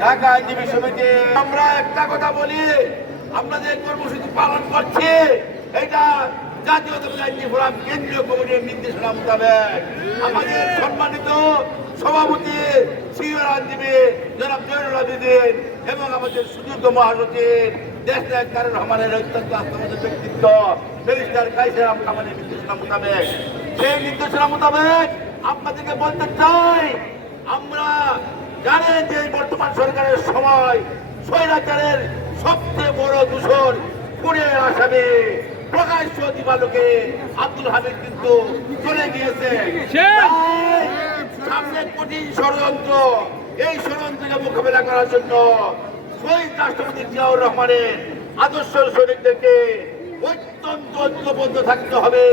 ঢাকা আইনজীবী সমিতি, আমরা একটা কথা বলি আমরা যে কর্মসূচি পালন করছি। এটা জাতীয় কেন্দ্রীয় নির্দেশনা আমাদের সভাপতি আমাদের দেশ ব্যক্তিত্ব নির্দেশনা মোতাবেক। সেই নির্দেশনা মোতাবেক আপনাদেরকে বলতে চাই, আমরা জানেন যে বর্তমান সরকারের সময় স্বৈরাচারের সবচেয়ে বড় দূষণ খুনের আসামে প্রকাশ্য দিবালোকে আব্দুল হামিদ কিন্তু চলে গিয়েছে। সামনে কঠিন ষড়যন্ত্র। এই ষড়যন্ত্রকে মোকাবেলা করার জন্য শহীদ রাষ্ট্রপতি জিয়াউর রহমানের আদর্শ সৈনিকদেরকে অত্যন্ত ঐক্যবদ্ধ থাকতে হবে।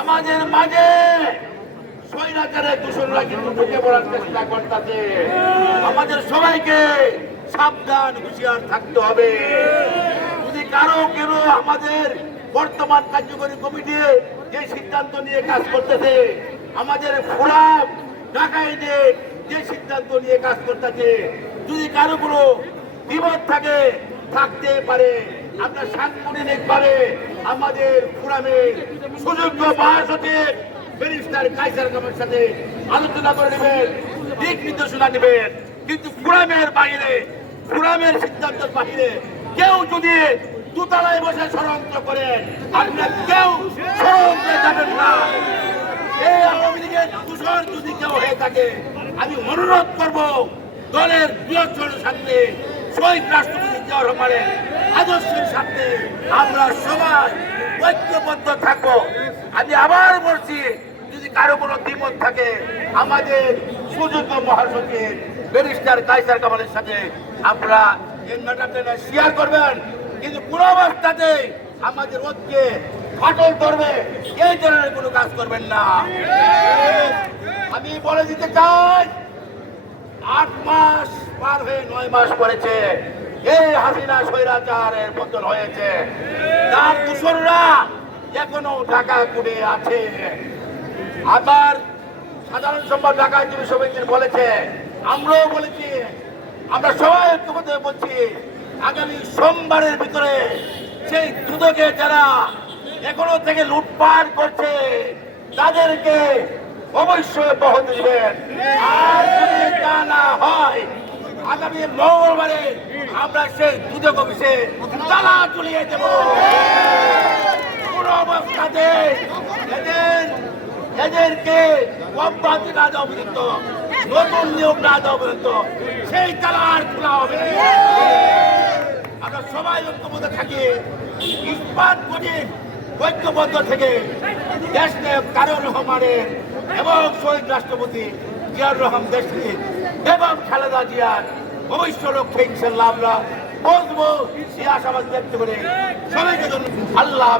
আমাদের মাঝে আমাদের সবাইকে সাবধান, হুঁশিয়ার থাকতে হবে। যদি কারও কেন আমাদের বর্তমান কার্যকরী কমিটি যে সিদ্ধান্ত নিয়ে কাজ করতেছে, আমাদের ফোরাম, ঢাকায় যে সিদ্ধান্ত নিয়ে কাজ করতেছে, যদি কারও কোনো বিপদ থাকে, থাকতে পারে। আমরা সাংগঠনিক ভাবে আমাদের ফোরামের সুযোগ্য মহাসচিব ব্যারিস্টার কাইসার সাথে আলোচনা করে নেবেন, দিক নির্দেশনা নেবেন। কিন্তু ফোরামের বাইরে ফোরামের সিদ্ধান্তের বাইরে কেউ যদি দুতলায় বসে ষড়যন্ত্র করেন আপনার কেউ ষড়যন্ত্রে যাবেন না। এই আওয়ামী লীগের দূষণ যদি কেউ হয়ে থাকে, আমি অনুরোধ করব দলের বৃহত্তর সাথে শহীদ রাষ্ট্রপতি জিয়াউর রহমানের আদর্শের সাথে আমরা সবাই ঐক্যবদ্ধ থাকব। আমি আবার বলছি কারও কোনো দ্বিমত থাকে, আমাদের সুযোগ্য মহাসচিব, ব্যারিস্টার কাইসার কামালের সাথে আপনারা এই ম্যাটারটা শেয়ার করবেন। কিন্তু কোনো অবস্থাতে আমাদের ঐক্যে ফাটল করবে এই ধরনের কোনো কাজ করবেন না। আমি বলে দিতে চাই, আট মাস পার হয়ে নয় মাস পড়েছে। এই হাসিনা স্বৈরাচারের পতন হয়েছে। তার দূষণরা এখনও ঢাকা কুড়ে আছে। আবার সাধারণ সম্পাদ ঢাকা আইনজীবী সমিতির বলেছে আমরাও বলেছি, আমরা সবাই ঐক্যবদ্ধ বলছি, আগামী সোমবারের ভিতরে সেই দুদকে যারা এখনও থেকে লুটপাট করছে, তাদেরকে অবশ্যই বহন দিবেন। আর আগামী মঙ্গলবারে আমরা সেই দুদক অফিসে তালা তুলিয়ে দেব। কোন অবস্থাতে এদেরকে অব্যাহতি না দেওয়া পর্যন্ত, নতুন নিয়োগ না দেওয়া পর্যন্ত সেই তালা আর খোলা হবে। আমরা সবাই ঐক্যবদ্ধ থাকি। ইস্পাত করি ঐক্যবদ্ধ থেকে দেশ নায়ক তারেক রহমানের এবং শহীদ রাষ্ট্রপতি জিয়াউর রহমান দেশকে এবং খালেদা জিয়ার ভবিষ্য লক্ষ্যে ইনশাল্লাহ আমরা বসবো সে আশাবাদ ব্যক্ত করে সবাইকে ধন্যবাদ। আল্লাহ